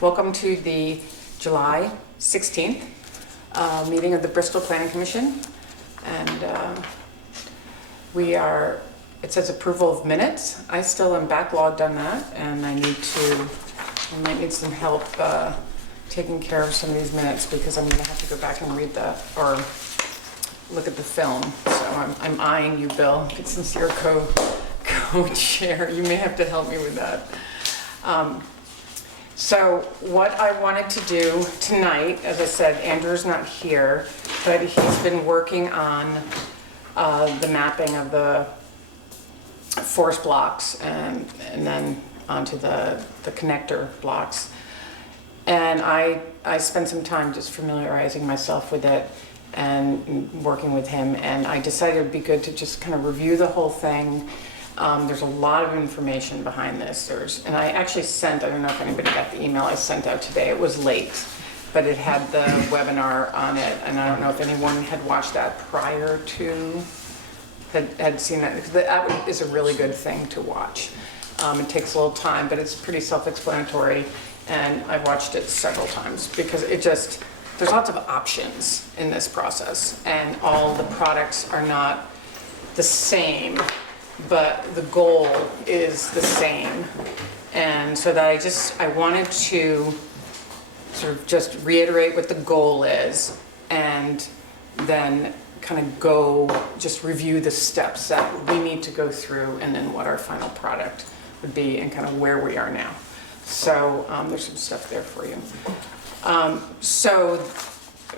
Welcome to the July 16th meeting of the Bristol Planning Commission. And it says approval of minutes. I still am backlogged on that, and I might need some help taking care of some of these minutes because I'm gonna have to go back and read or look at the film. So I'm eyeing you, Bill. Since you're co-chair, you may have to help me with that. So what I wanted to do tonight, as I said, Andrew's not here, but he's been working on the mapping of the forest blocks and then onto the connector blocks. And I spent some time just familiarizing myself with it and working with him, and I decided it would be good to just kind of review the whole thing. There's a lot of information behind this. And I actually I don't know if anybody got the email I sent out today. It was late, but it had the webinar on it, and I don't know if anyone had watched that prior to, had seen that, because that is a really good thing to watch. It takes a little time, but it's pretty self-explanatory, and I watched it several times because there's lots of options in this process, and all the products are not the same, but the goal is the same. And so that I wanted to sort of just reiterate what the goal is, and then kind of just review the steps that we need to go through, and then what our final product would be and kind of where we are now. So there's some stuff there for you. So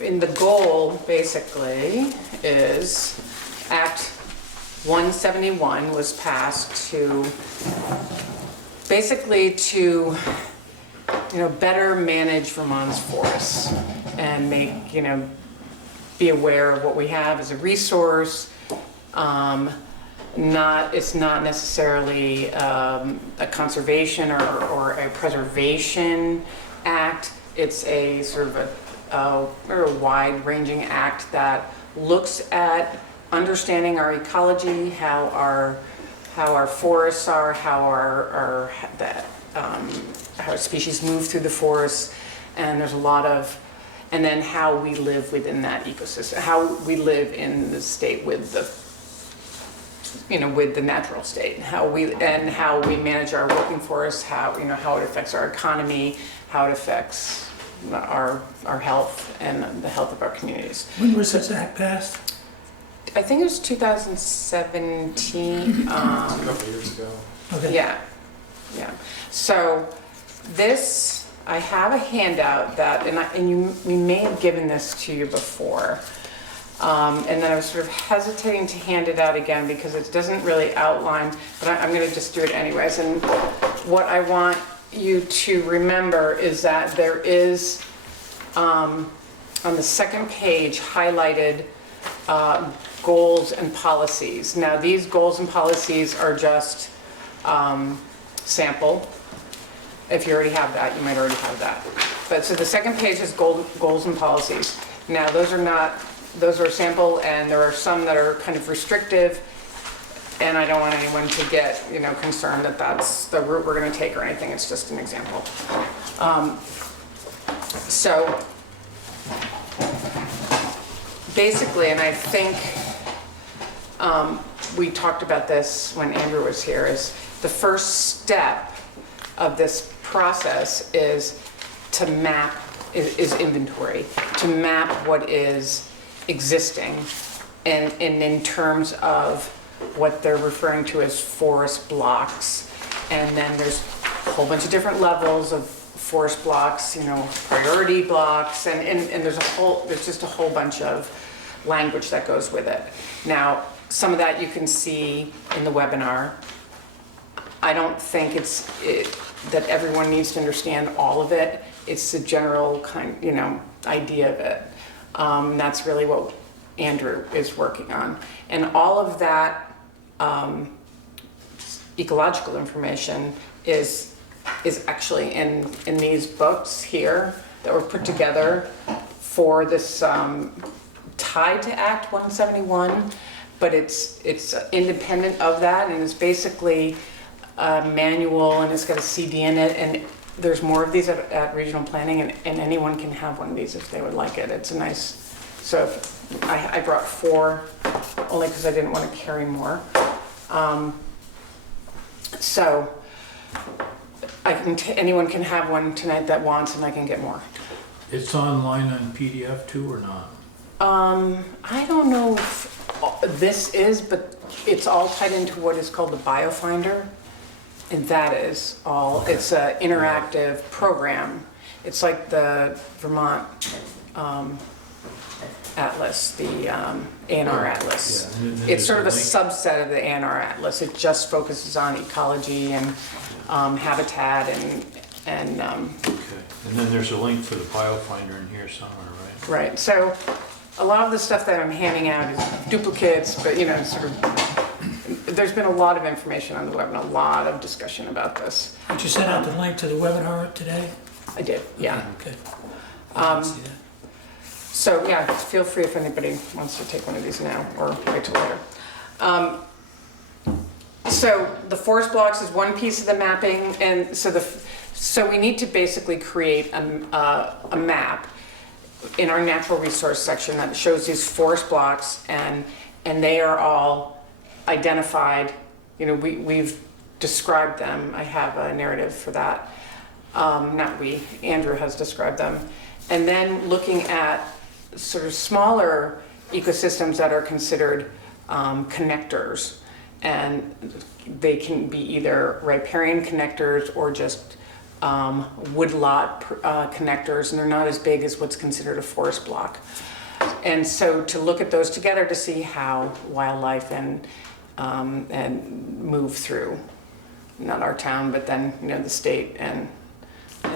in the goal basically is Act 171 was passed to better manage Vermont's forests and be aware of what we have as a resource. It's not necessarily a conservation or a preservation act. It's a sort of a wide-ranging act that looks at understanding our ecology, how our forests are, how species move through the forests, and there's a lot of, and then how we live within that ecosystem, how we live in the state with the natural state, how we manage our working forests, how it affects our economy, how it affects our health and the health of our communities. When was this act passed? I think it was 2017. A couple years ago. Okay. Yeah. So this, I have a handout that, we may have given this to you before. And then I was sort of hesitating to hand it out again because it doesn't really outline, but I'm going to just do it anyways. And what I want you to remember is that there is, on the second page, highlighted goals and policies. Now these goals and policies are just sample. If you already have that, you might already have that. But so the second page is goals and policies. Now those are sample, and there are some that are kind of restrictive, and I don't want anyone to get concerned that that's the route we're going to take or anything. It's just an example. So basically, and I think we talked about this when Andrew was here, is the first step of this process is to map, is inventory, to map what is existing, and in terms of what they're referring to as forest blocks. And then there's a whole bunch of different levels of forest blocks, priority blocks, and there's just a whole bunch of language that goes with it. Now, some of that you can see in the webinar. I don't think that everyone needs to understand all of it. It's the general idea of it. That's really what Andrew is working on. And all of that ecological information is actually in these books here that were put together for this tied to Act 171, but it's independent of that, and it's basically a manual, and it's got a CD in it, and there's more of these at regional planning, and anyone can have one of these if they would like it. It's a nice, so I brought 4, only because I didn't want to carry more. So anyone can have one tonight that wants, and I can get more. It's online on PDF too or not? I don't know if this is, but it's all tied into what is called the BioFinder. And that is all, it's an interactive program. It's like the Vermont Atlas, the A&R Atlas. Yeah. It's sort of a subset of the A&R Atlas. It just focuses on ecology and habitat and Okay, and then there's a link for the BioFinder in here somewhere, right? right. So a lot of the stuff that I'm handing out is duplicates, but sort of, there's been a lot of information on the web and a lot of discussion about this. Did you send out the link to the webinar today? I did, yeah. Okay. Um, So yeah, feel free if anybody wants to take one of these now or wait till later. So the forest blocks is one piece of the mapping, and so we need to basically create a map in our natural resource section that shows these forest blocks, and they are all identified. We've described them. I have a narrative for that. Not we, Andrew has described them. And then looking at sort of smaller ecosystems that are considered connectors, and they can be either riparian connectors or just woodlot connectors, and they're not as big as what's considered a forest block. And so to look at those together to see how wildlife and move through, not our town, but then the state, and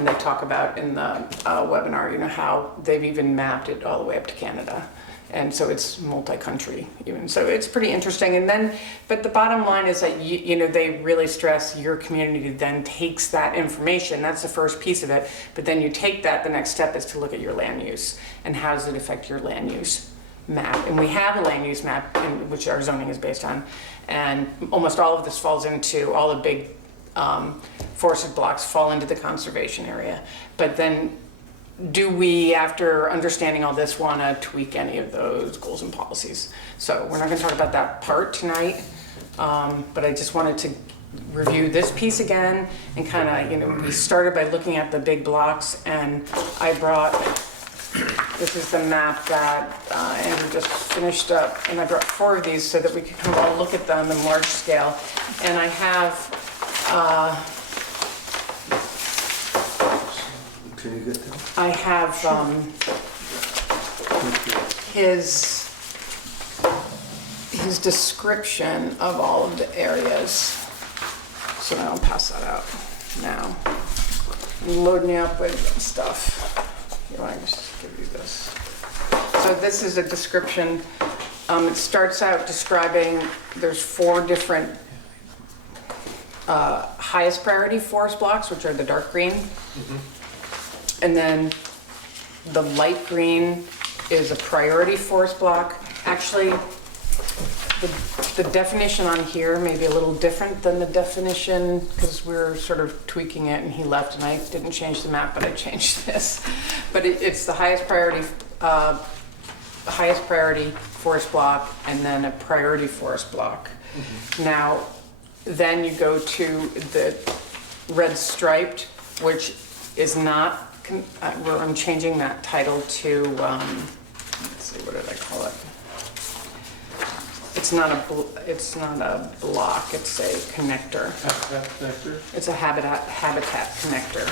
they talk about in the webinar, how they've even mapped it all the way up to Canada. And so it's multi-country even. So it's pretty interesting. And then, but the bottom line is that, they really stress your community then takes that information. That's the first piece of it. But then you take that, the next step is to look at your land use and how does it affect your land use map. And we have a land use map which our zoning is based on. And almost all of this falls into, all the big forested blocks fall into the conservation area. But then do we, after understanding all this, want to tweak any of those goals and policies? So we're not going to talk about that part tonight, but I just wanted to review this piece again and kind of, we started by looking at the big blocks, and I brought, this is the map that Andrew just finished up, and I brought 4 of these so that we could kind of all look at them in large scale. And I have I have his description of all of the areas. So now I'll pass that out now. I'm loading you up with stuff. Here, I just give you this. So this is a description. It starts out describing, there's 4 different highest priority forest blocks, which are the dark green. And then the light green is a priority forest block. Actually, the definition on here may be a little different than the definition, because we're sort of tweaking it and he left and I didn't change the map, but I changed this. But it's the highest priority forest block, and then a priority forest block. Now, then you go to the red striped, which is not, I'm changing that title to, let's see, what did I call it? It's not a block, it's a connector. Connector? It's a habitat connector.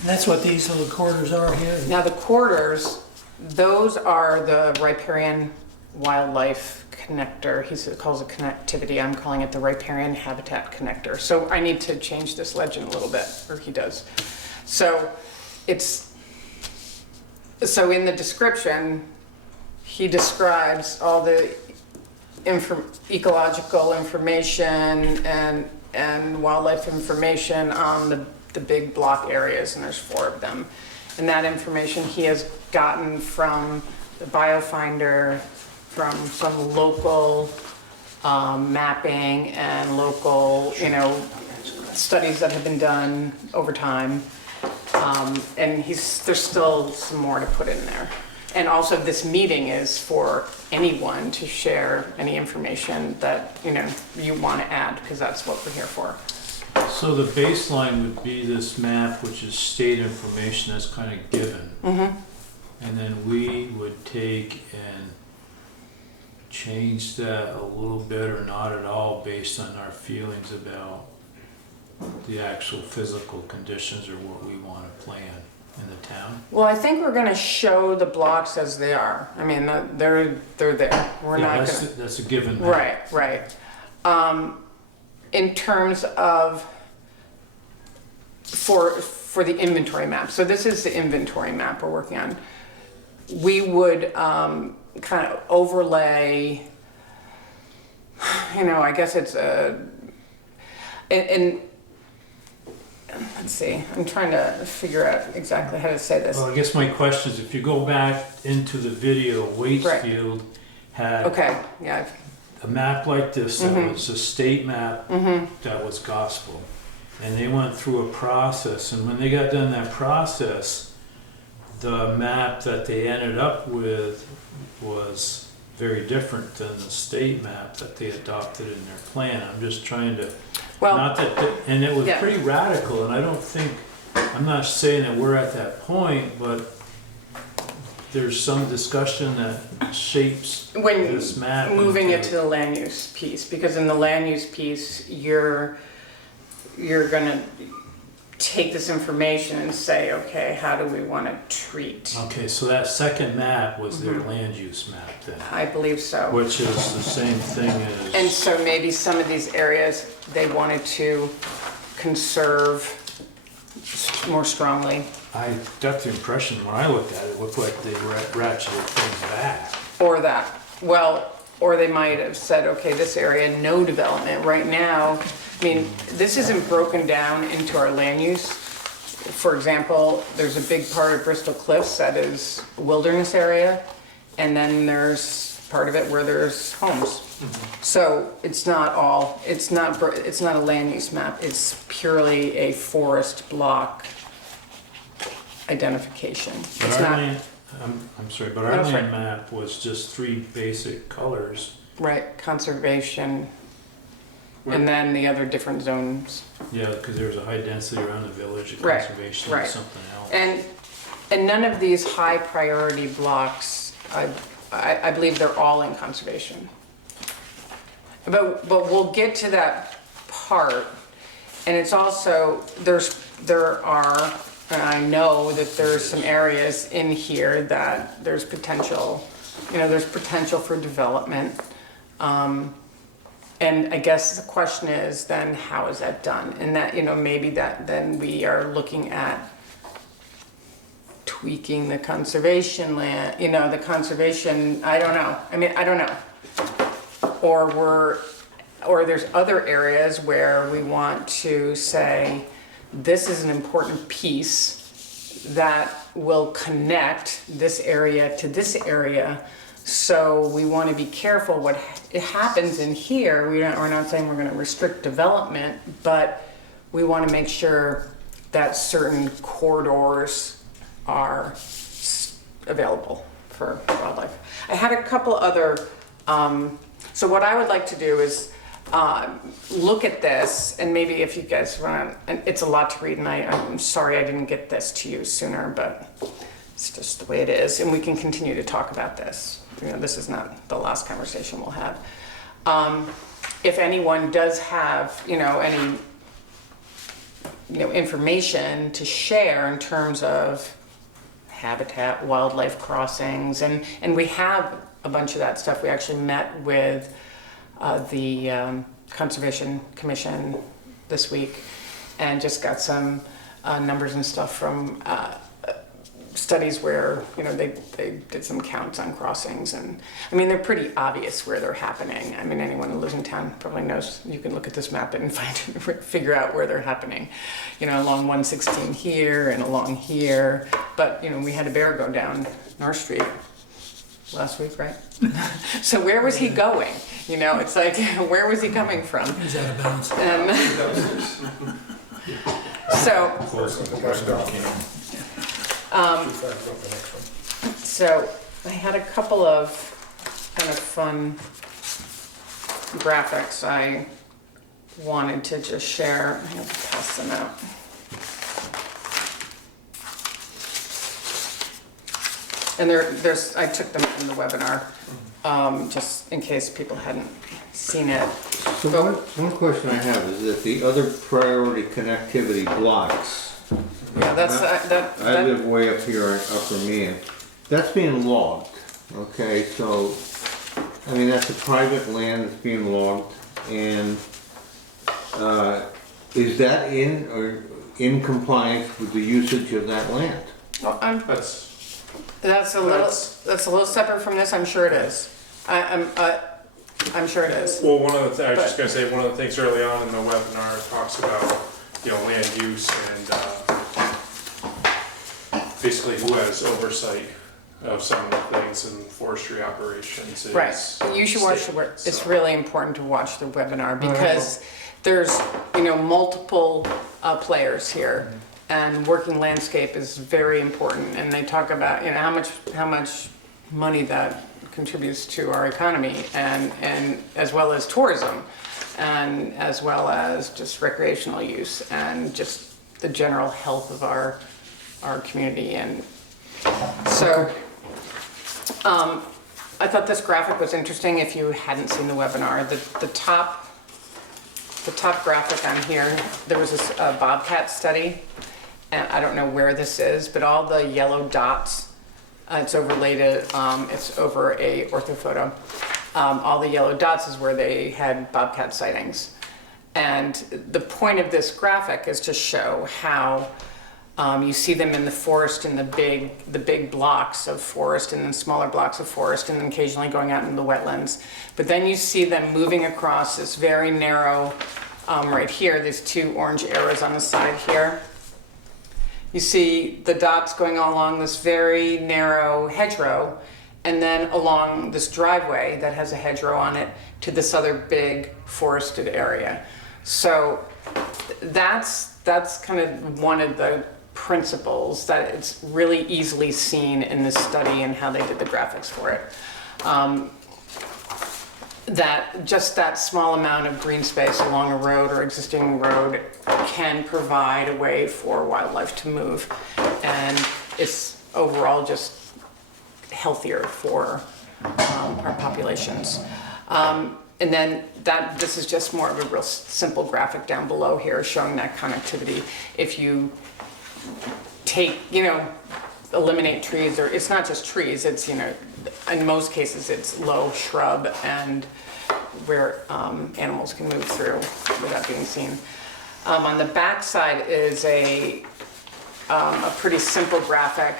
And that's what these little corridors are here? Now the corridors, those are the riparian wildlife connector. He calls it connectivity. I'm calling it the riparian habitat connector. So I need to change this legend a little bit, or he does. So in the description, he describes all the ecological information and wildlife information on the big block areas, and there's 4 of them. And that information he has gotten from the BioFinder, from some local mapping and local, studies that have been done over time. And there's still some more to put in there. And also this meeting is for anyone to share any information that, you want to add, because that's what we're here for. So the baseline would be this map, which is state information that's kind of given. Mm-hmm. And then we would take and change that a little bit or not at all based on our feelings about the actual physical conditions or what we want to plan in the town. Well, I think we're gonna show the blocks as they are. I mean, they're there. We're Yeah, not that's, gonna. that's a given map. Right. In terms of, for the inventory map, so this is the inventory map we're working on. We would kind of overlay, I guess it's and let's see, I'm trying to figure out exactly how to say this. Well, I guess my question is, if you go back into the video, Waitsfield had Okay, yeah, a map like this that Mm-hmm. was a state map that was gospel. And they went through a process, and when they got done that process, the map that they ended up with was very different than the state map that they adopted in their plan. I'm just trying to, well, not that, and it was yeah. pretty radical, and I don't think, I'm not saying that we're at that point, but there's some discussion that shapes when this map. moving it to the land use piece, because in the land use piece, you're gonna take this information and say, okay, how do we want to treat? Okay, so that second map was their land use map then, I believe so. which is the same thing as. And so maybe some of these areas they wanted to conserve more strongly. I got the impression when I looked at it, it looked like they ratcheted things back. Or that, or they might have said, okay, this area, no development. Right now, I mean, this isn't broken down into our land use. For example, there's a big part of Bristol Cliffs that is wilderness area, and then there's part of it where there's homes. So it's not a land use map, it's purely a forest block identification. But It's our not, land, I'm sorry, but No, our that's land right. map was just 3 basic colors. right, conservation, and then the other different zones. Yeah, because there was a high density around the village, a Right, conservation, right. and something else. And none of these high priority blocks, I believe they're all in conservation. But we'll get to that part, and it's also, there are, and I know that there's some areas in here that there's potential for development. And I guess the question is then, how is that done? And that, maybe that then we are looking at tweaking the conservation land, the conservation, I don't know. I mean, I don't know. Or there's other areas where we want to say, this is an important piece that will connect this area to this area. So we want to be careful what happens in here. We're not saying we're going to restrict development, but we want to make sure that certain corridors are available for wildlife. I had a couple other, so what I would like to do is look at this, and maybe if you guys want, and it's a lot to read, and I'm sorry I didn't get this to you sooner, but it's just the way it is, and we can continue to talk about this. This is not the last conversation we'll have. If anyone does have, any, information to share in terms of habitat, wildlife crossings, and we have a bunch of that stuff. We actually met with the Conservation Commission this week and just got some numbers and stuff from studies where they did some counts on crossings, and I mean they're pretty obvious where they're happening. I mean anyone who lives in town probably knows. You can look at this map and figure out where they're happening. Along 116 here and along here. But we had a bear go down North Street last week, right? So where was he going? You know, it's like, where was he coming from? He's out of bounds. And so, so I had a couple of kind of fun graphics I wanted to just share. I'm going to pass them out. And I took them from the webinar, just in case people hadn't seen it. So one question I have is that the other priority connectivity blocks, Yeah, that's, I live way up here in Upper Meehan, that's being logged, okay? So, I mean, that's a private land that's being logged, and is that in compliance with the usage of that land? well, That's that's a little separate from this, I'm sure it is. I'm sure it is. well, I was just gonna say, one of the things early on in the webinar talks about, land use and basically who has oversight of some of the things in forestry operations. is Right, you should watch the state, work, it's so. really important to watch the webinar because there's, multiple players here. And working landscape is very important, and they talk about, how much money that contributes to our economy and as well as tourism and as well as just recreational use and just the general health of our community. And so I thought this graphic was interesting if you hadn't seen the webinar. The top graphic on here, there was this bobcat study, and I don't know where this is, but all the yellow dots, it's overlaid, it's over a orthophoto. All the yellow dots is where they had bobcat sightings. And the point of this graphic is to show how you see them in the forest in the big blocks of forest and then smaller blocks of forest and then occasionally going out into the wetlands. But then you see them moving across this very narrow, right here, these two orange arrows on the side here. You see the dots going along this very narrow hedgerow and then along this driveway that has a hedgerow on it to this other big forested area. So that's kind of one of the principles that it's really easily seen in this study and how they did the graphics for it. That just that small amount of green space along a road or existing road can provide a way for wildlife to move, and it's overall just healthier for our populations. And then this is just more of a real simple graphic down below here showing that connectivity. If you take, eliminate trees, or it's not just trees, it's, in most cases it's low shrub and where animals can move through without being seen. On the back side is a pretty simple graphic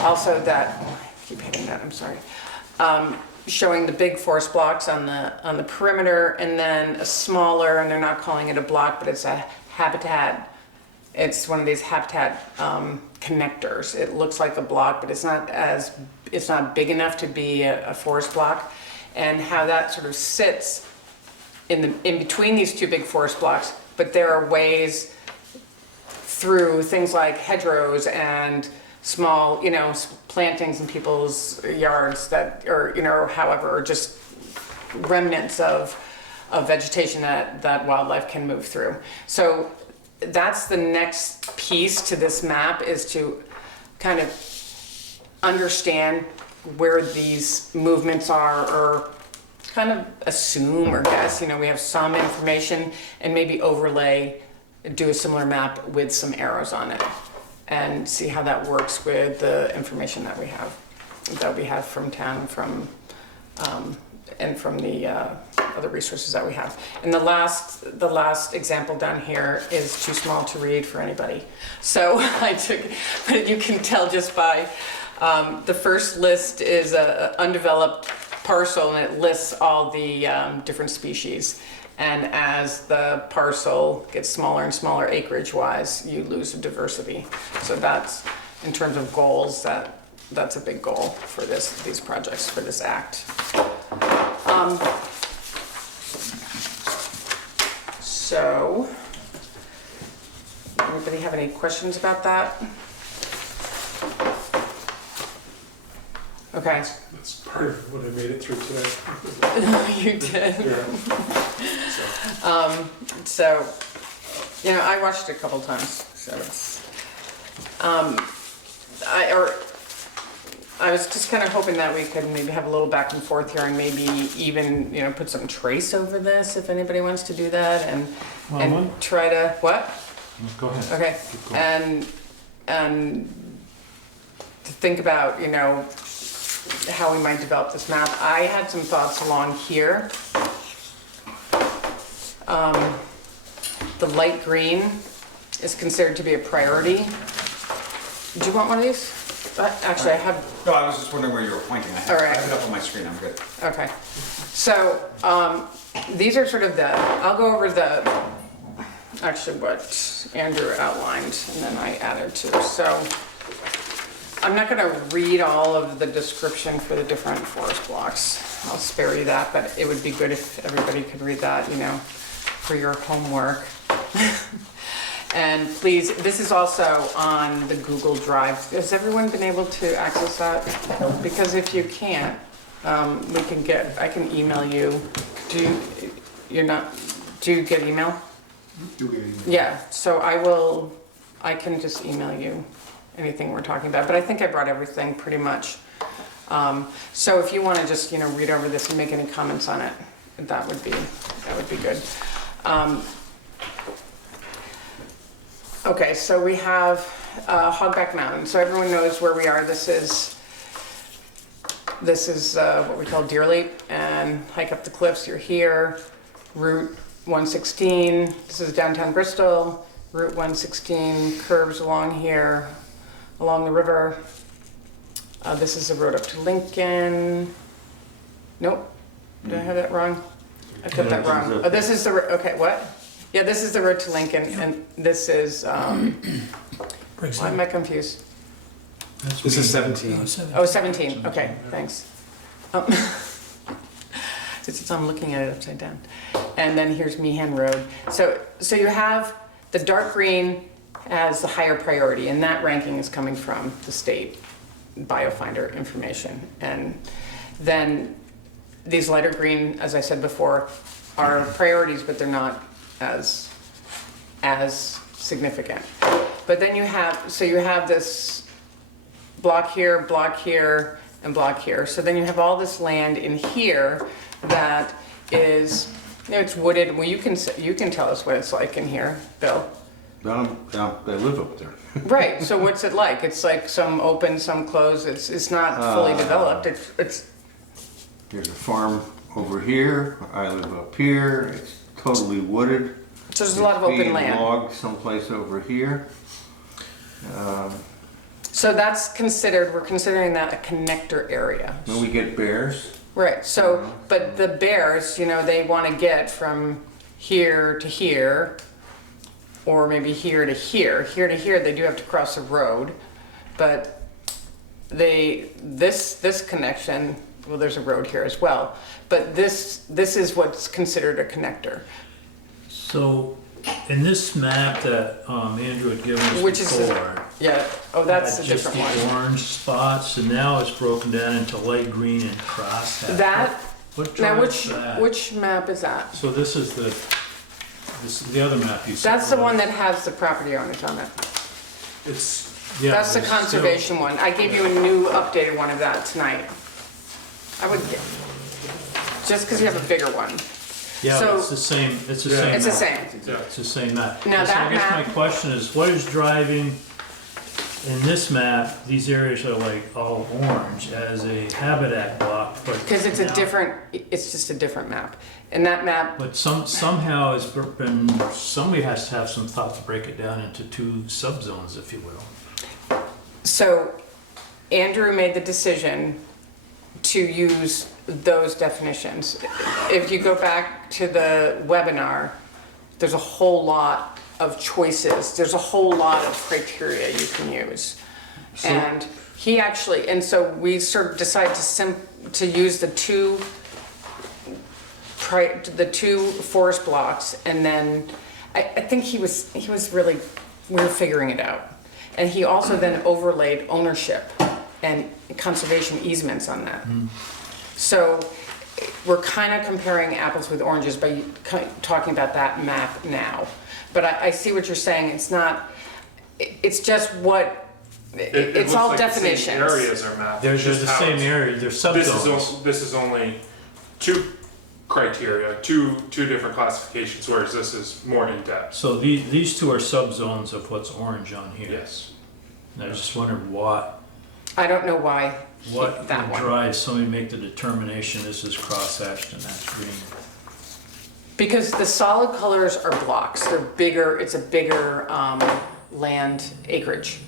also that, I keep hitting that, I'm sorry, showing the big forest blocks on the perimeter and then a smaller, and they're not calling it a block, but it's a habitat. It's one of these habitat connectors. It looks like a block, but it's not big enough to be a forest block. And how that sort of sits in between these two big forest blocks, but there are ways through things like hedgerows and small, plantings in people's yards that, or however, or just remnants of vegetation that wildlife can move through. So that's the next piece to this map, is to kind of understand where these movements are, or kind of assume or guess, we have some information, and maybe overlay, do a similar map with some arrows on it and see how that works with the information that we have from town, and from the other resources that we have. And the last example down here is too small to read for anybody. So but you can tell just by the first list is an undeveloped parcel, and it lists all the different species. And as the parcel gets smaller and smaller acreage-wise, you lose the diversity. So that's, in terms of goals, that's a big goal for these projects, for this act. So, anybody have any questions about that? Okay. That's part of what I made it through today. You did. Yeah. So, you know, I watched it a couple times, so it's, I was just kind of hoping that we could maybe have a little back and forth here and maybe even, you know, put some trace over this if anybody wants to do that Well, and try to, what? Go ahead. Okay, Keep going. and to think about, you know, how we might develop this map. I had some thoughts along here. The light green is considered to be a priority. Do you want one of these? Actually, I have, No, I was just wondering where you were pointing. I All right. have it up on my screen, I'm good. okay. So, these are sort of the, I'll go over the, actually what Andrew outlined and then I added to. So, I'm not gonna read all of the description for the different forest blocks. I'll spare you that, but it would be good if everybody could read that, you know, for your homework. And please, this is also on the Google Drive. Has everyone been able to access that? Because if you can't, I can email you. Do you get email? You get it. Yeah, so I can just email you anything we're talking about, but I think I brought everything pretty much. So if you want to just, you know, read over this and make any comments on it, that would be good. Okay, so we have Hogback Mountain. So everyone knows where we are. This is what we call Deer Leap, and hike up the cliffs. You're here. Route 116. This is downtown Bristol. Route 116 curves along here, along the river. This is the road up to Lincoln. Nope, did I have that wrong? I put that wrong. Oh, this is the, okay, what? Yeah, this is the road to Lincoln, and this is, why am I confused? This is 17. Oh, 17, okay, thanks. It's I'm looking at it upside down. And then here's Meehan Road. So you have the dark green as the higher priority, and that ranking is coming from the state BioFinder information. And then these lighter green, as I said before, are priorities, but they're not as significant. But then you have this block here, and block here. So then you have all this land in here that is, you know, it's wooded. Well, you can tell us what it's like in here, Bill. Down, they live up there. Right, so what's it like? It's like some open, some closed, it's not fully developed, it's, There's a farm over here, I live up here, it's totally wooded. so there's a lot of open Being land. logged someplace over here. So that's considered, we're considering that a connector area. Then we get bears. Right, so, but the bears, you know, they wanna get from here to here, or maybe here to here. Here to here, they do have to cross a road, but this connection, well, there's a road here as well, but this is what's considered a connector. So, in this map that Andrew had given us Which is, before, yeah, oh, that's a had just different the one. orange spots, and now it's broken down into light green and crosshatch. That, What now drives that? which map is that? So this is the other map you said. That's the one that has the property owners on it. It's, Yeah, That's the but still- conservation one. I gave you a new updated one of that tonight. I would, just because you have a bigger one. Yeah, so- it's the same, it's the Yeah. same. It's the map. same. yeah. It's the same map. Now So that I guess my map- question is, what is driving, in this map, these areas are like all orange as a habitat block, but. Because it's a now- different, it's just a different map. And that map, But somehow it's been, somebody has to have some thought to break it down into two subzones, if you will. so Andrew made the decision to use those definitions. If you go back to the webinar, there's a whole lot of choices. There's a whole lot of criteria you can use. And he actually, and so we sort of decided to use the two the two forest blocks, and then I think he was really, we were figuring it out. And he also then overlaid ownership and conservation easements on that. So we're kind of comparing apples with oranges by talking about that map now. But I see what you're saying. It's not, it's just what, It it's looks all like the same definitions. areas are mapped. They're It's just the how same it's- area, they're subzones. This is only two criteria, two different classifications, whereas this is more in depth. So these two are subzones of what's orange on here. Yes. And I just wondered what I don't know why would that one. drive somebody to make the determination this is cross-hatched and that's green. Because the solid colors are blocks, they're bigger, it's a bigger land acreage.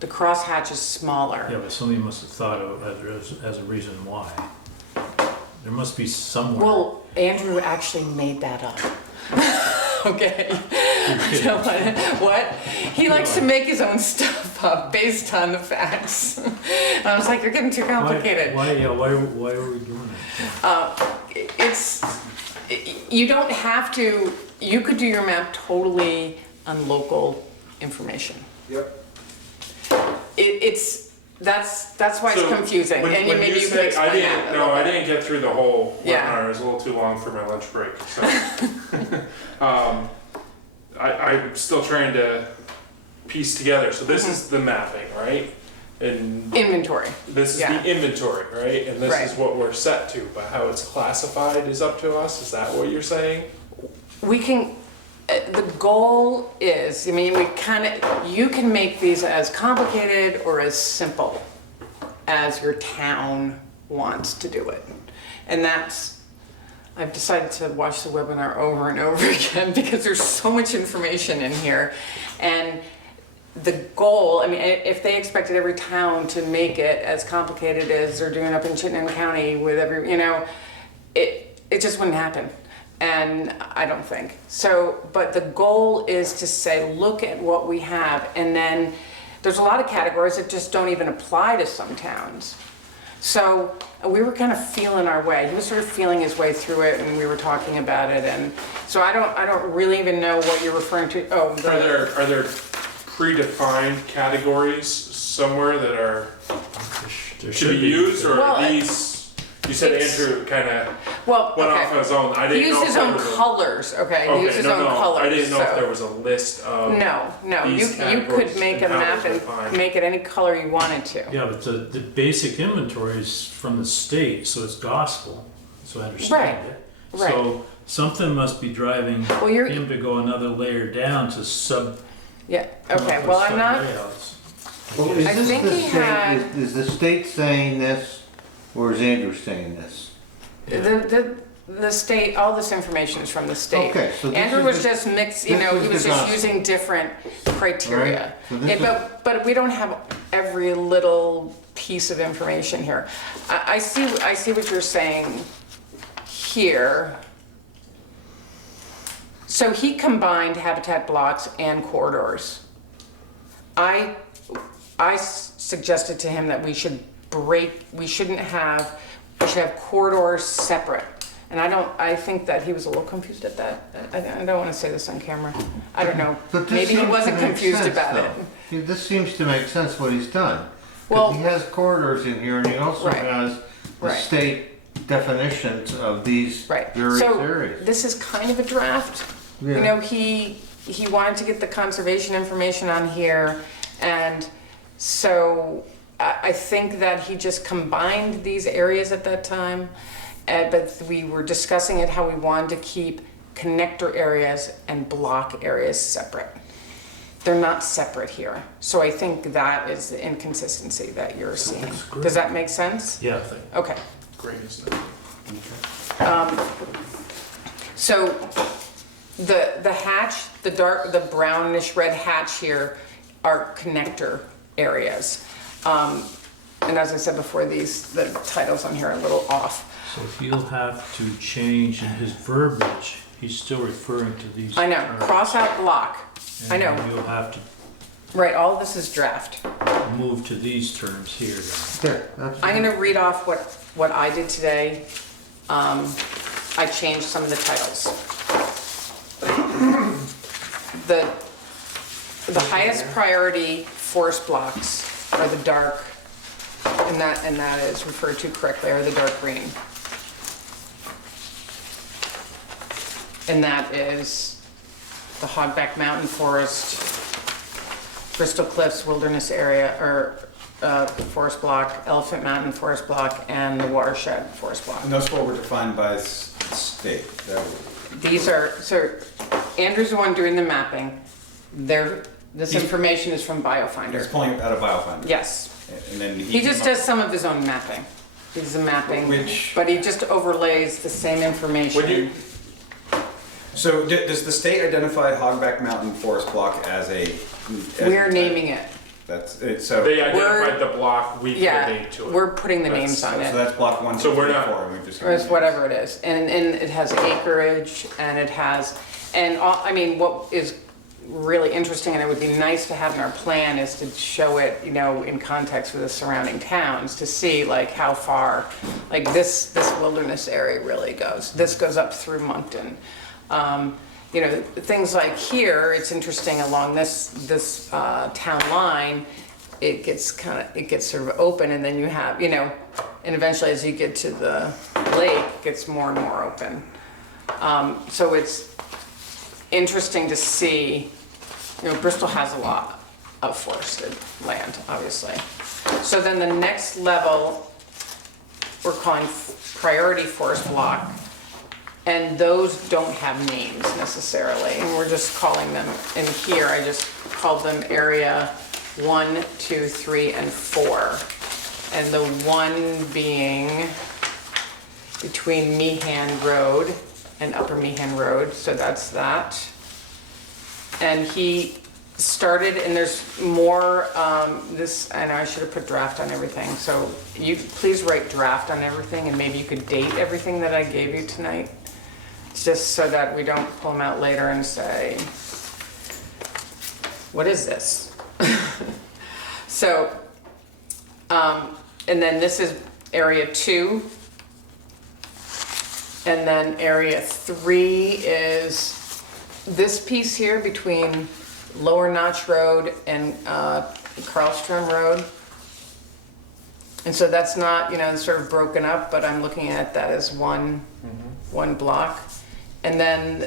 The crosshatch is smaller. Yeah, but somebody must have thought of it as a reason why. There must be somewhere. Well, Andrew actually made that up. Okay. So what? He likes to make his own stuff up based on the facts. I was like, you're getting too complicated. Why are we doing that? It's, you don't have to, you could do your map totally on local information. Yep. That's why it's confusing, and maybe you could explain that. I didn't get through the whole Yeah. webinar, it was a little too long for my lunch break, so. I'm still trying to piece together, so this is the mapping, right? And Inventory. this is Yeah. the inventory, right? And this is Right. what we're set to, but how it's classified is up to us, is that what you're saying? We can, the goal is, I mean, you can make these as complicated or as simple as your town wants to do it. And I've decided to watch the webinar over and over again because there's so much information in here. And the goal, I mean, if they expected every town to make it as complicated as they're doing up in Chittenden County with every, it just wouldn't happen. And I don't think. So, but the goal is to say, look at what we have. And then there's a lot of categories that just don't even apply to some towns. So we were kind of feeling our way. He was sort of feeling his way through it and we were talking about it. And so I don't really even know what you're referring to. Oh, Are there predefined categories somewhere that are There to be used, or Well, are these? You said it's- Andrew kind of well, went okay. off on his own. I He didn't used know his if own there was a- colors, okay? He Okay, used his no, own no. colors. I didn't know if so- there was a list of. No, you these could categories make a and how map they're and defined. make it any color you wanted to. Yeah, but the basic inventory is from the state, so it's gospel, so I understand it. right. So something must be driving Well, you're, him to go another layer down to yeah, come okay, up with well, I'm not, sub-layouts. Well, guess. I is think this the he state, had- is the state saying this, or is Andrew saying this? the state, all this information is from the state. Okay, so this Andrew is was the- just mixed, this he is was the just gospel. using different criteria. Right, so this But we don't have every little piece of information here. I see what you're saying here. So he combined habitat blocks and corridors. I suggested to him that we should have corridors separate. And I think that he was a little confused at that. I don't want to say this on camera. I don't know. But this Maybe he seems to wasn't make confused sense, about though. it. This seems to make sense what he's done. Well- Because he has corridors in here and he also Right. has the Right. state definitions of these Right. various So areas. this is kind of a draft. Yeah. He wanted to get the conservation information on here. And so I think that he just combined these areas at that time. But we were discussing it, how we wanted to keep connector areas and block areas separate. They're not separate here. So I think that is the inconsistency that you're seeing. That's great. Does that make sense? Yeah, Okay. Great, isn't it? So the hatch, the brownish red hatch here are connector areas. And as I said before, the titles on here are a little off. so he'll have to change in his verbiage, he's still referring to these. I know, terms. cross out block. I And know, then you'll have to right, all of this is draft. move to these terms here then. There, that's. I'm gonna read off what I did today. I changed some of the titles. The highest priority forest blocks are the dark, and that is referred to correctly, are the dark green. And that is the Hogback Mountain Forest, Bristol Cliffs Wilderness Area, or Forest Block, Elephant Mountain Forest Block, and the Watershed Forest Block. And those four were defined by state. These are, so Andrew's the one doing the mapping. This information is from He's BioFinder. pulling out of BioFinder. Yes. And then He just does some of his own mapping. He does the mapping, Which- but he just overlays the same information. When you, So does the state identify Hogback Mountain Forest Block as a? We're naming it. That's it. So they identified the block, we put a Yeah, name to it. we're putting the That's- names on so it. that's block 1, 2, So we're 3, not- 4. And we've just Or it's whatever it is, and it has acreage, and it has, and all, I mean, what is really interesting, and it would be nice to have in our plan, is to show it, you know, in context with the surrounding towns, to see like how far, like this wilderness area really goes. This goes up through Moncton. You know, things like here, it's interesting along this town line, it gets sort of open, and then you have, you know, and eventually as you get to the lake, it gets more and more open. So it's interesting to see, you know, Bristol has a lot of forested land, obviously. So then the next level, we're calling priority forest block, and those don't have names necessarily, and we're just calling them, in here, I just called them area 1, 2, 3, and 4. And the 1 being between Meehan Road and Upper Meehan Road, so that's that. And he started, and there's more, this, I know I should have put draft on everything, so you please write draft on everything, and maybe you could date everything that I gave you tonight, just so that we don't pull them out later and say, what is this? So, and then this is area 2. And then area 3 is this piece here between Lower Notch Road and Carlstrom Road. And so that's not, you know, sort of broken up, but I'm looking at that as one block. And then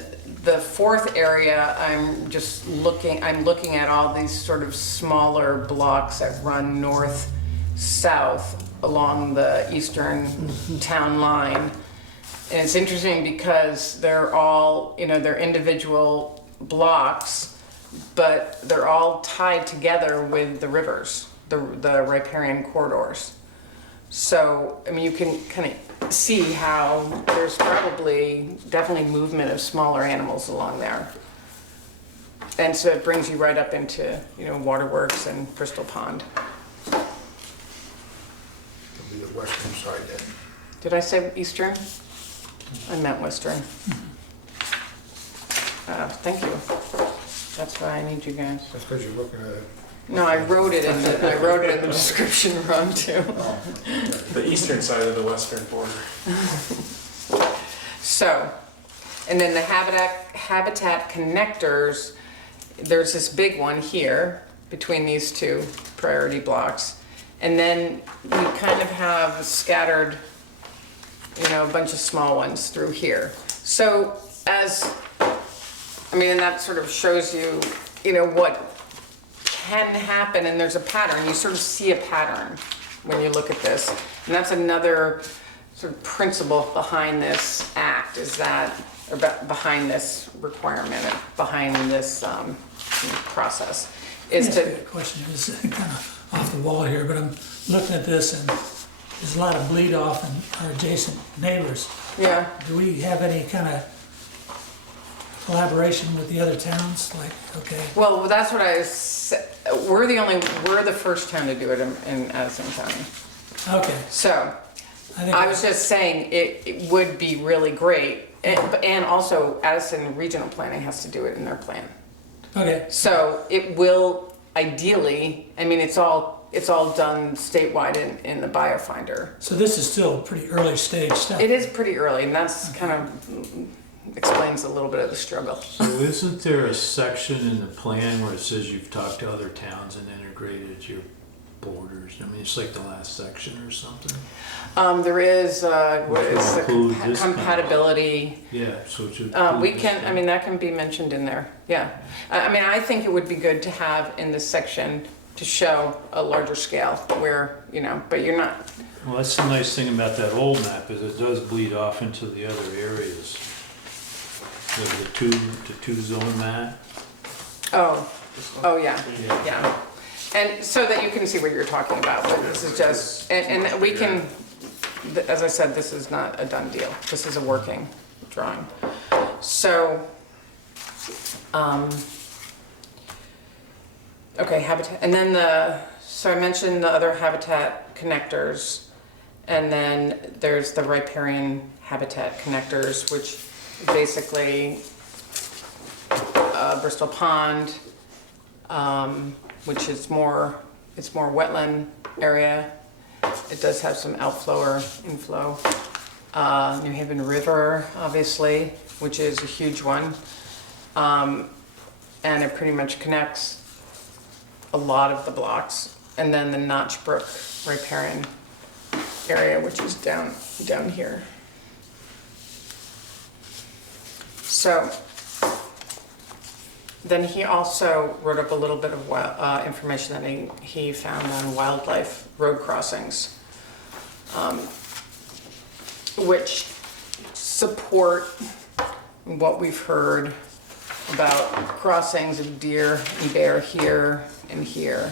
the 4th area, I'm looking at all these sort of smaller blocks that run north-south along the eastern town line. And it's interesting because they're all, you know, they're individual blocks, but they're all tied together with the rivers, the riparian corridors. So, I mean, you can kind of see how there's definitely movement of smaller animals along there. And so it brings you right up into, you know, Waterworks and Bristol Pond. It'll be the western side then. Did I say eastern? I meant western. Thank you. That's why I need you guys. That's because you're looking at it. No, I wrote it in the description wrong too. the eastern side of the western border. So, and then the habitat connectors, there's this big one here between these 2 priority blocks. And then we kind of have scattered, you know, a bunch of small ones through here. So and that sort of shows you, you know, what can happen, and there's a pattern. You sort of see a pattern when you look at this. And that's another sort of principle behind this act, is that, or behind this requirement, behind this process, is Let me ask to, you a question, it's kind of off the wall here, but I'm looking at this and there's a lot of bleed off in our adjacent neighbors. yeah. Do we have any kind of collaboration with the other towns? Like, okay, Well, that's what I said. We're the first town to do it in Addison County. okay. So, I think I was just saying, it would be really great. And also Addison Regional Planning has to do it in their plan. okay, So it will ideally, I mean, it's all it's all done statewide in the biofinder. So this is still pretty early stage stuff. It is pretty early, and that's kind of explains a little bit of the struggle. So isn't there a section in the plan where it says you've talked to other towns and integrated your borders? I mean, it's like the last section or something. There is, what Which is will the include this kind of- compatibility? Yeah, so it should. We include this can, I stuff. mean, that can be mentioned in there, yeah. I mean, I think it would be good to have in this section to show a larger scale where, you know, but you're not, Well, that's the nice thing about that old map, is it does bleed off into the other areas. With the two zone map. oh, yeah, Yeah. yeah. And so that you can see what you're talking about, but this is just, and we can, as I said, this is not a done deal. This is a working drawing. So, okay, habitat, and then so I mentioned the other habitat connectors, and then there's the riparian habitat connectors, which basically Bristol Pond, which is it's more wetland area. It does have some outflow or inflow. New Haven River, obviously, which is a huge one. And it pretty much connects a lot of the blocks. And then the Notch Brook riparian area, which is down here. So then he also wrote up a little bit of information that he found on wildlife road crossings, which support what we've heard about crossings of deer and bear here and here.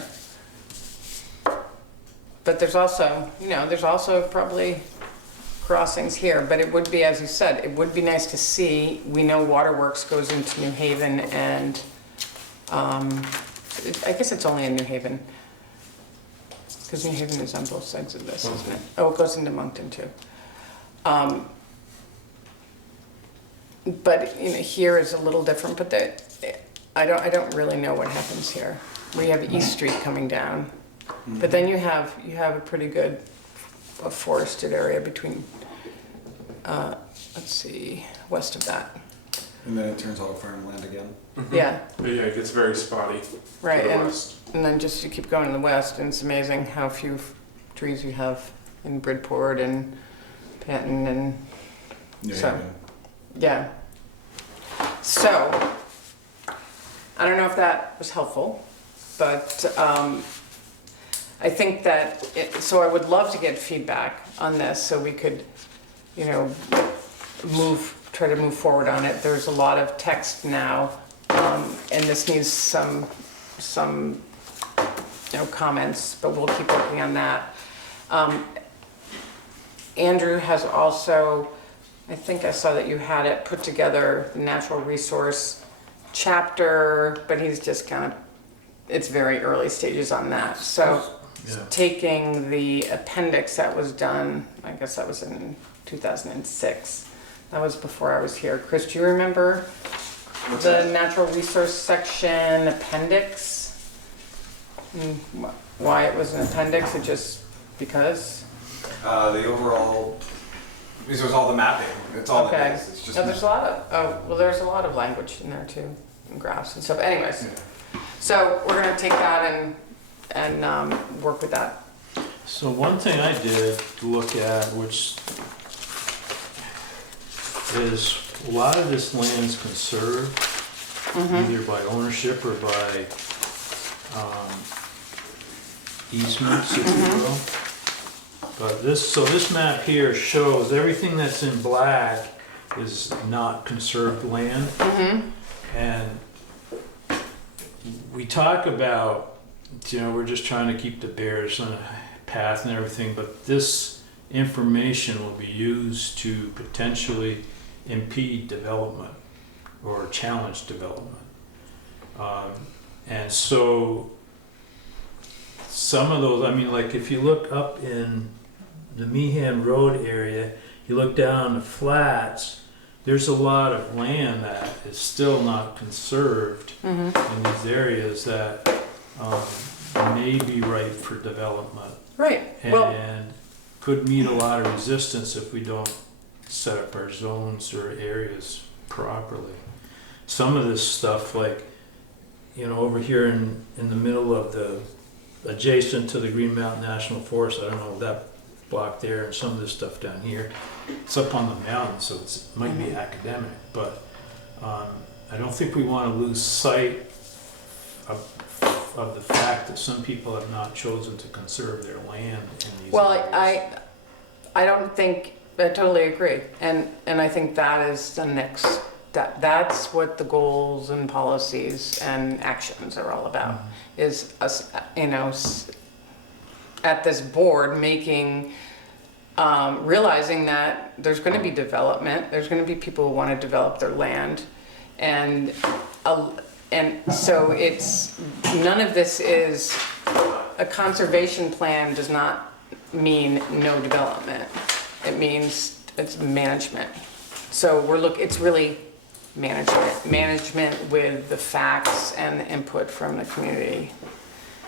But there's also, there's also probably crossings here, but it would be, as you said, it would be nice to see. We know Waterworks goes into New Haven, and I guess it's only in New Haven, because New Haven is on both sides of this, isn't it? Oh, it goes into Moncton too. But here is a little different, but I don't really know what happens here. We have East Street coming down, but then you have a pretty good forested area between, let's see, west of that. And then it turns all farmland again. Yeah, But yeah, it gets very spotty right, to the and west. then just you keep going to the west, and it's amazing how few trees you have in Bridport and Panton and New So- Haven. yeah. So, I don't know if that was helpful, but I think that, so I would love to get feedback on this so we could, try to move forward on it. There's a lot of text now, and this needs some comments, but we'll keep working on that. Andrew has also, I think I saw that you had it put together, the natural resource chapter, but he's just it's very early stages on that. So Yeah. taking the appendix that was done, I guess that was in 2006. That was before I was here. Chris, do you remember the natural resource section appendix? Why it was an appendix? It just because? The overall, this was all the mapping. It's all it Okay. is. It's just Yeah, there's a lot of language in there too, and graphs and stuff. Anyways, so we're gonna take that and work with that. So one thing I did look at, which is a lot of this land's conserved, either by ownership or by easements, if you will. But this map here shows everything that's in black is not conserved land. And we talk about, we're just trying to keep the bears on a path and everything, but this information will be used to potentially impede development or challenge development. And so some of those, like if you look up in the Meehan Road area, you look down on the flats, there's a lot of land that is still not conserved in these areas that may be ripe for development Right, well, and could meet a lot of resistance if we don't set up our zones or areas properly. Some of this stuff, like, you know, over here in the middle of the, adjacent to the Green Mountain National Forest, I don't know, that block there, and some of this stuff down here, it's up on the mountain, so it might be academic, but I don't think we want to lose sight of the fact that some people have not chosen to conserve their land in these well, areas. I don't think, I totally agree. And I think that is the next, that's what the goals and policies and actions are all about, is us, you know, at this board making, realizing that there's gonna be development, there's gonna be people who wanna develop their land. And so it's, none of this is, a conservation plan does not mean no development. It means it's management. So it's really management with the facts and the input from the community.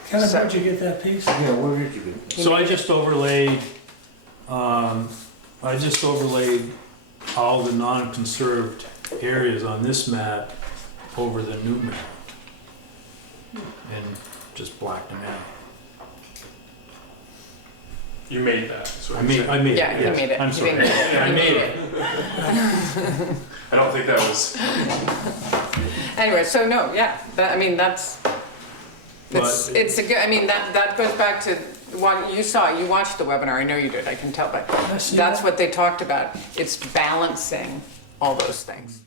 Kevin, So- where'd you get that piece? Yeah, where did you get? So I just overlaid all the non-conserved areas on this map over the new map. And just blacked them out. You made that. So I made it. Yeah, he yes. made it. I'm He sorry. didn't- I made it. I don't think that was. Anyway, so no, yeah, that, I mean, But- it's a good, I mean, that goes back to what you saw, you watched the webinar, I know you did, I can tell, but I see that's that. what they talked about. It's balancing all those things.